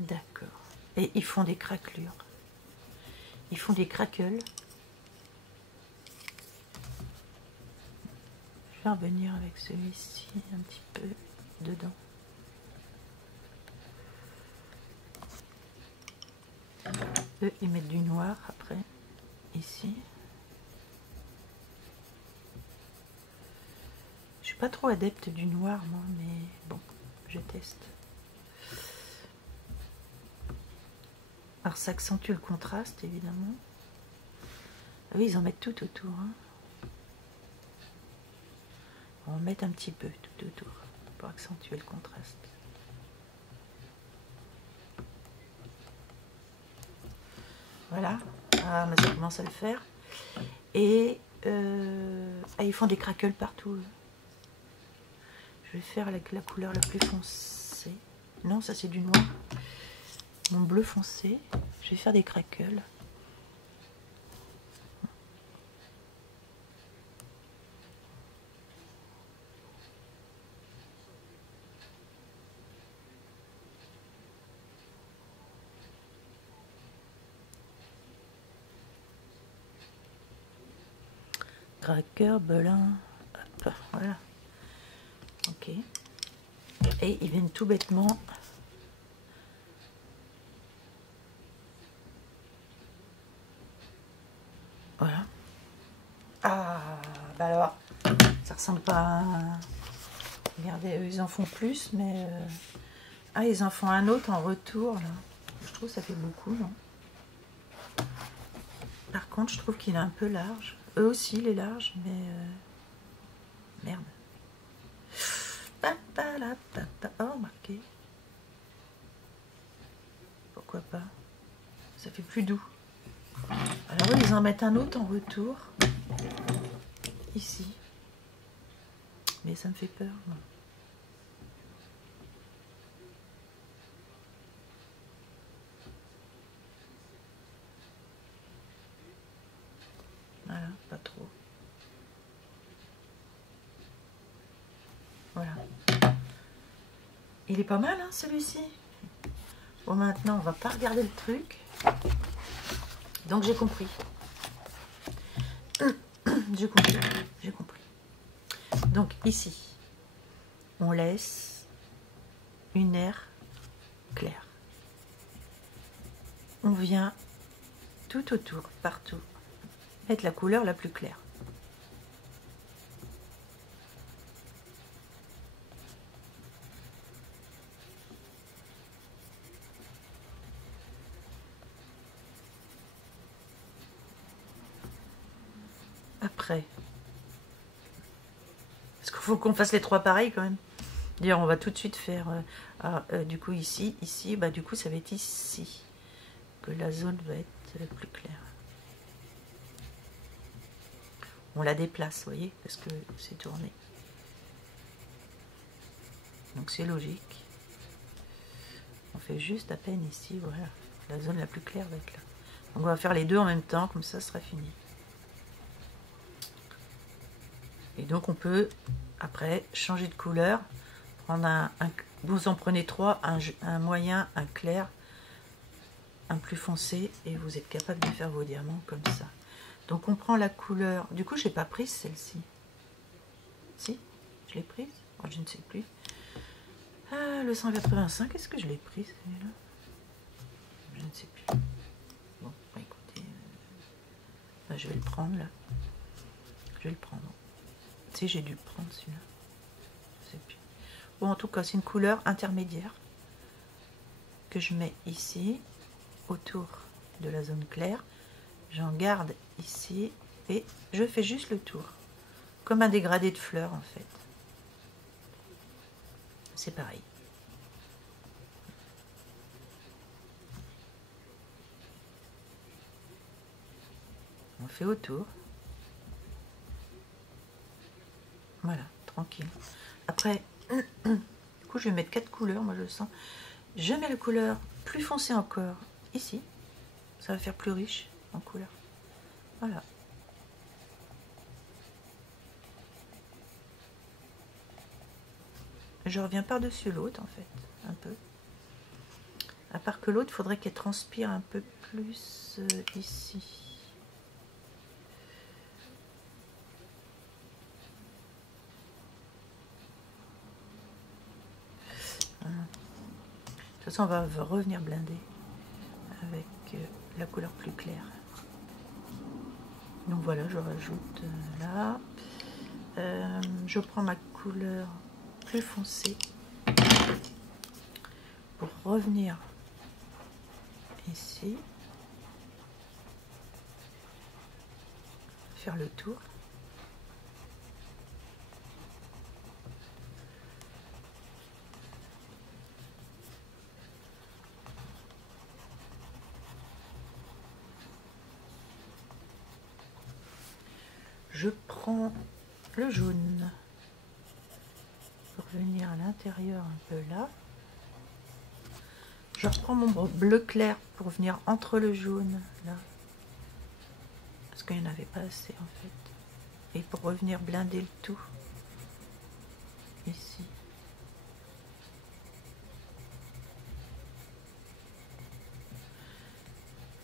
D'accord. Et ils font des craquelures. Ils font des craquels. Je vais revenir avec celui-ci un petit peu dedans. Eux, ils mettent du noir après, ici. Je suis pas trop adepte du noir, moi, mais bon, je teste. Alors, ça accentue le contraste, évidemment. Ah oui, ils en mettent tout autour. Hein. On va en mettre un petit peu tout autour pour accentuer le contraste. Voilà, ah, mais ça commence à le faire. Et ah, ils font des craquels partout. Je vais faire avec la couleur la plus foncée. Non, ça c'est du noir. Mon bleu foncé. Je vais faire des craquels. Craqueur, belin, hop, voilà. Ok. Et ils viennent tout bêtement. Voilà. Ah, bah alors, ça ressemble pas à... Regardez, eux, ils en font plus, mais... Ah, ils en font un autre en retour, là. Je trouve que ça fait beaucoup, non? Par contre, je trouve qu'il est un peu large. Eux aussi, il est large, mais... Merde. Oh, remarquez. Pourquoi pas? Ça fait plus doux. Alors eux, ils en mettent un autre en retour. Ici. Mais ça me fait peur, moi. Voilà, pas trop. Voilà. Il est pas mal, hein, celui-ci. Bon, maintenant, on va pas regarder le truc. Donc, j'ai compris. J'ai compris. J'ai compris. Donc, ici, on laisse une aire claire. on vient tout autour, partout, mettre la couleur la plus claire. Après, parce qu'il faut qu'on fasse les trois pareils quand même. D'ailleurs, on va tout de suite faire, du coup ici, ici, bah du coup ça va être ici que la zone va être plus claire. On la déplace, vous voyez, parce que c'est tourné. Donc c'est logique. On fait juste à peine ici, voilà. La zone la plus claire va être là. Donc on va faire les deux en même temps, comme ça sera fini. Et donc on peut, après, changer de couleur, prendre vous en prenez trois, un moyen, un clair, un plus foncé, et vous êtes capable de faire vos diamants comme ça. Donc on prend la couleur, du coup j'ai pas prise celle-ci. Si, je l'ai prise, oh, je ne sais plus. Ah, le 185, est-ce que je l'ai prise celui-là? Je ne sais plus. Bon, bah, écoutez, je vais le prendre là. Je vais le prendre. Si j'ai dû le prendre celui-là. Je sais plus. Bon, en tout cas, c'est une couleur intermédiaire que je mets ici, autour de la zone claire. J'en garde ici et je fais juste le tour. Comme un dégradé de fleurs en fait. C'est pareil. On fait autour. Voilà, tranquille. Après, du coup, je vais mettre 4 couleurs, moi je le sens. Je mets la couleur plus foncée encore ici. Ça va faire plus riche en couleur. Voilà. Je reviens par-dessus l'autre en fait, un peu. À part que l'autre, il faudrait qu'elle transpire un peu plus ici. Voilà. De toute façon, on va revenir blinder avec la couleur plus claire. Donc voilà, je rajoute là. Je prends ma couleur plus foncée pour revenir ici, faire le tour. Je prends le jaune pour venir à l'intérieur un peu là. Je reprends mon bleu clair pour venir entre le jaune là, parce qu'il n'y en avait pas assez en fait, et pour revenir blinder le tout ici.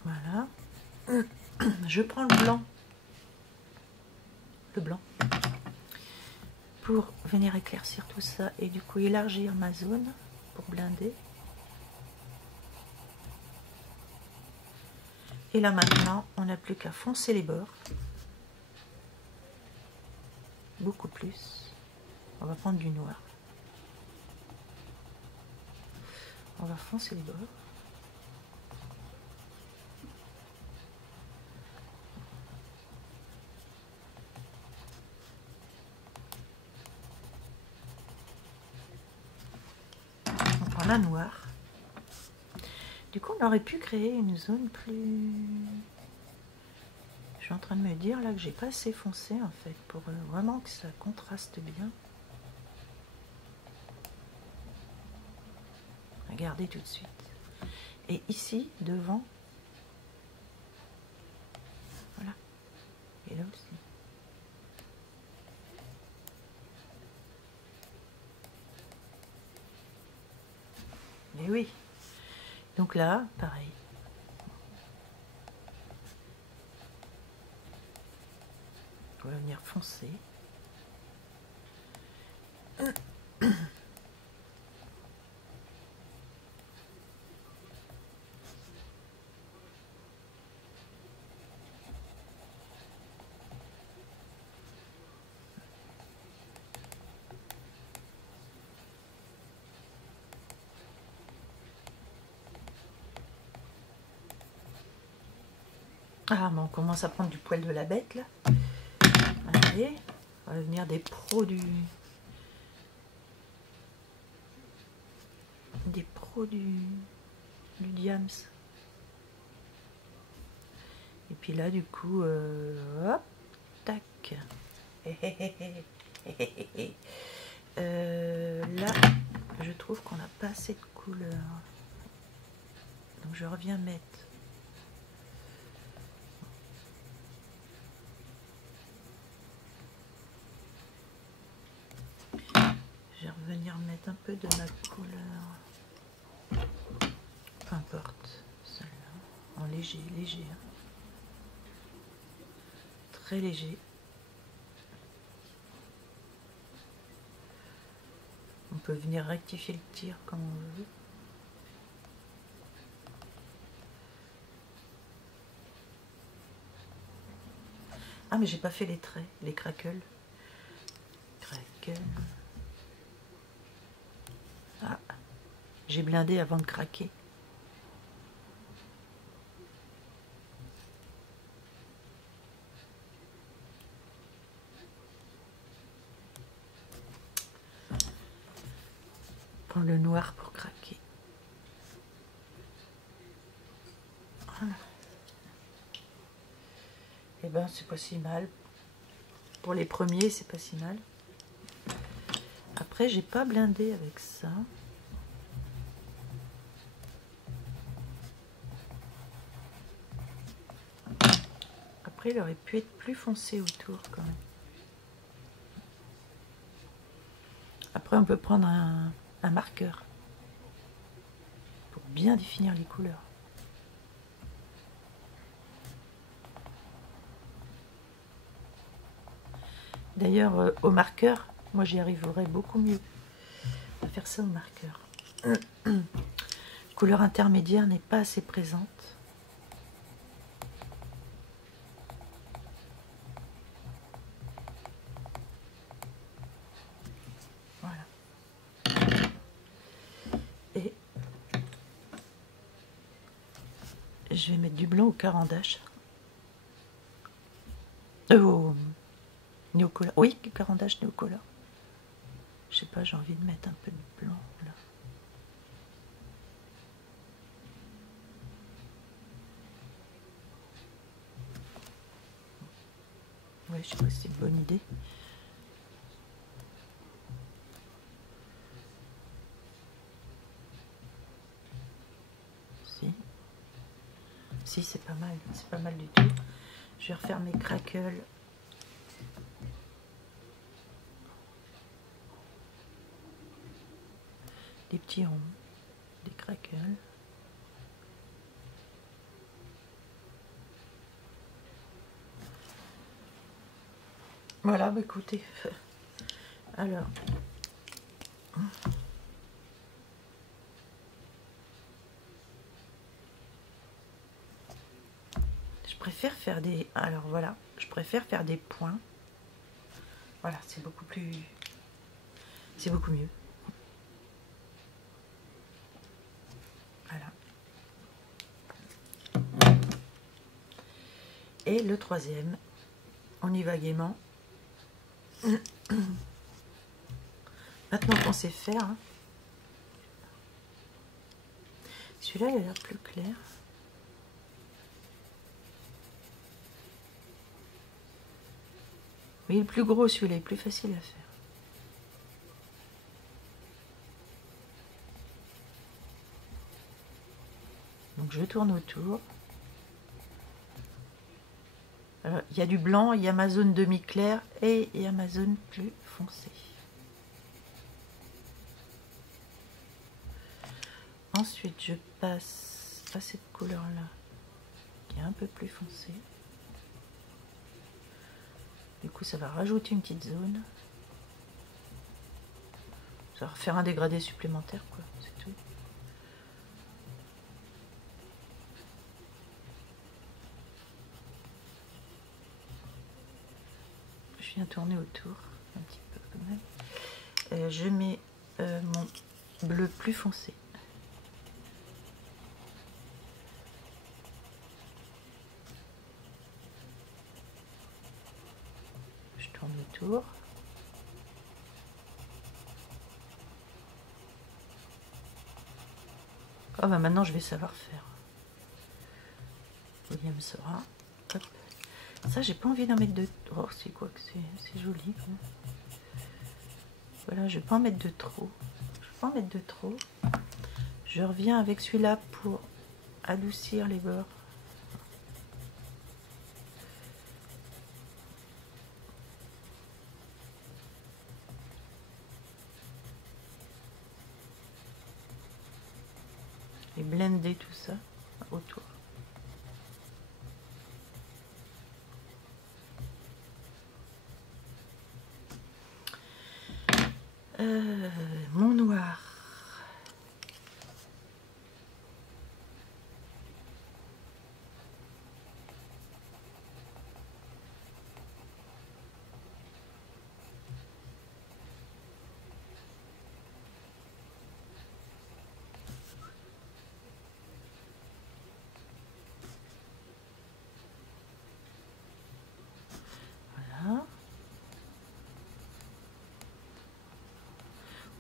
Voilà. Je prends le blanc pour venir éclaircir tout ça et du coup élargir ma zone pour blinder. Et là maintenant, on n'a plus qu'à foncer les bords. Beaucoup plus. On va prendre du noir. On va foncer les bords. On prend la noire. Du coup, on aurait pu créer une zone plus... Je suis en train de me dire là que j'ai pas assez foncé en fait pour vraiment que ça contraste bien. Regardez tout de suite. Et ici, devant, voilà. Et là aussi. Et oui. Donc là, pareil. On va venir foncer. Ah, mais on commence à prendre du poil de la bête, là. Allez, on va devenir des pros du... Des pros du diams. Et puis là, du coup, hop, tac. Là, je trouve qu'on n'a pas assez de couleur. Donc je reviens mettre. Je vais revenir mettre un peu de ma couleur. Peu importe, celle-là. En léger, léger. Hein. Très léger. On peut venir rectifier le tir comme on veut. Ah, mais j'ai pas fait les traits, les crackles. Crackle. Ah, j'ai blindé avant de craquer. Prends le noir pour craquer. Voilà. Et ben, c'est pas si mal. Pour les premiers, c'est pas si mal. Après, j'ai pas blindé avec ça. Après, il aurait pu être plus foncé autour quand même. Après, on peut prendre un marqueur pour bien définir les couleurs. D'ailleurs, au marqueur, moi j'y arriverais beaucoup mieux à faire ça au marqueur. Couleur intermédiaire n'est pas assez présente. Voilà. Et je vais mettre du blanc au carandache. Au néocolor. Oui, carandache néocolor. Je sais pas, j'ai envie de mettre un peu de blanc là. Ouais, je sais pas si c'est une bonne idée. Si, c'est pas mal du tout. Je vais refaire mes crackles. Des petits ronds, des crackles. Voilà, bah écoutez. Alors. Je préfère faire des... Alors voilà, je préfère faire des points. Voilà, c'est beaucoup plus... C'est beaucoup mieux. Voilà. Et le troisième, on y va gaiement. Maintenant qu'on sait faire, hein. Celui-là, il a l'air plus clair. Mais il est plus gros, celui-là, il est plus facile à faire. Donc je tourne autour. Alors, il y a du blanc, il y a ma zone demi-claire et il y a ma zone plus foncée. Ensuite, je passe à cette couleur-là, qui est un peu plus foncée. Du coup, ça va rajouter une petite zone. Ça va faire un dégradé supplémentaire, quoi, c'est tout. Je viens tourner autour, un petit peu quand même. Je mets mon bleu plus foncé. premier tour. Oh bah maintenant je vais savoir faire. William Sora. Hop. Ça j'ai pas envie d'en mettre de... Oh c'est quoi que c'est joli. Voilà, je vais pas en mettre de trop. Je vais pas en mettre de trop. Je reviens avec celui-là pour adoucir les bords. Et blender tout ça autour. Mon noir.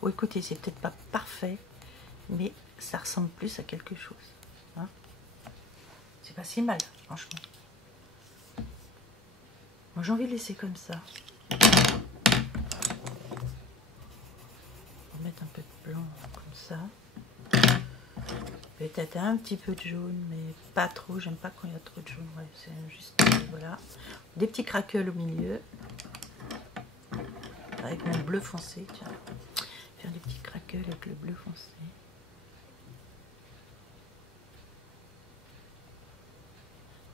Oh, écoutez, c'est peut-être pas parfait, mais ça ressemble plus à quelque chose. Hein, c'est pas si mal, franchement. Moi, j'ai envie de laisser comme ça. On va mettre un peu de blanc comme ça. Peut-être un petit peu de jaune, mais pas trop. J'aime pas quand il y a trop de jaune. Ouais, c'est juste, voilà. Des petits craquels au milieu. Avec mon bleu foncé, tiens. Faire des petits craquels avec le bleu foncé.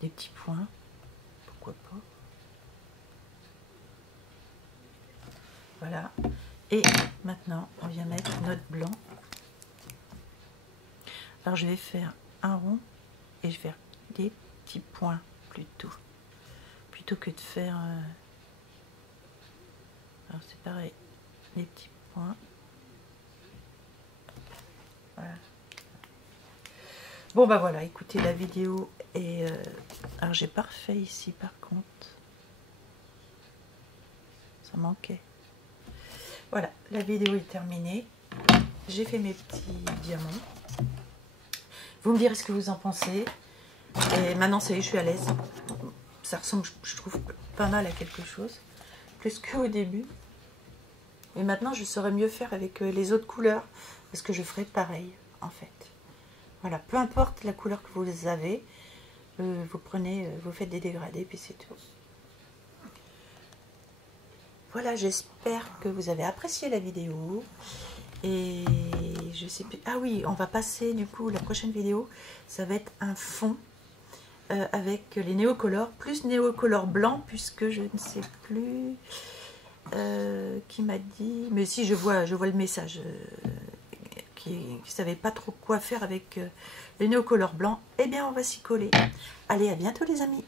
Des petits points, pourquoi pas. Voilà. Et maintenant, on vient mettre notre blanc. Alors, je vais faire un rond et je vais faire des petits points plutôt que de faire... Alors, c'est pareil, des petits points. Voilà. Bon bah voilà, écoutez, la vidéo est... Alors j'ai pas refait ici par contre. Ça manquait. Voilà, la vidéo est terminée. J'ai fait mes petits diamants. Vous me direz ce que vous en pensez. Et maintenant, ça y est, je suis à l'aise. Ça ressemble, je trouve, pas mal à quelque chose. Plus qu'au début. Et maintenant, je saurais mieux faire avec les autres couleurs. Parce que je ferai pareil, en fait. Voilà, peu importe la couleur que vous avez, vous prenez, vous faites des dégradés, puis c'est tout. Voilà, j'espère que vous avez apprécié la vidéo. Et je sais plus... Ah oui, on va passer, du coup, la prochaine vidéo, ça va être un fond avec les néocolores, plus néocolore blanc, puisque je ne sais plus qui m'a dit... Mais si, je vois le message... qui ne savait pas trop quoi faire avec les néocolores blancs, eh bien on va s'y coller. Allez, à bientôt les amis.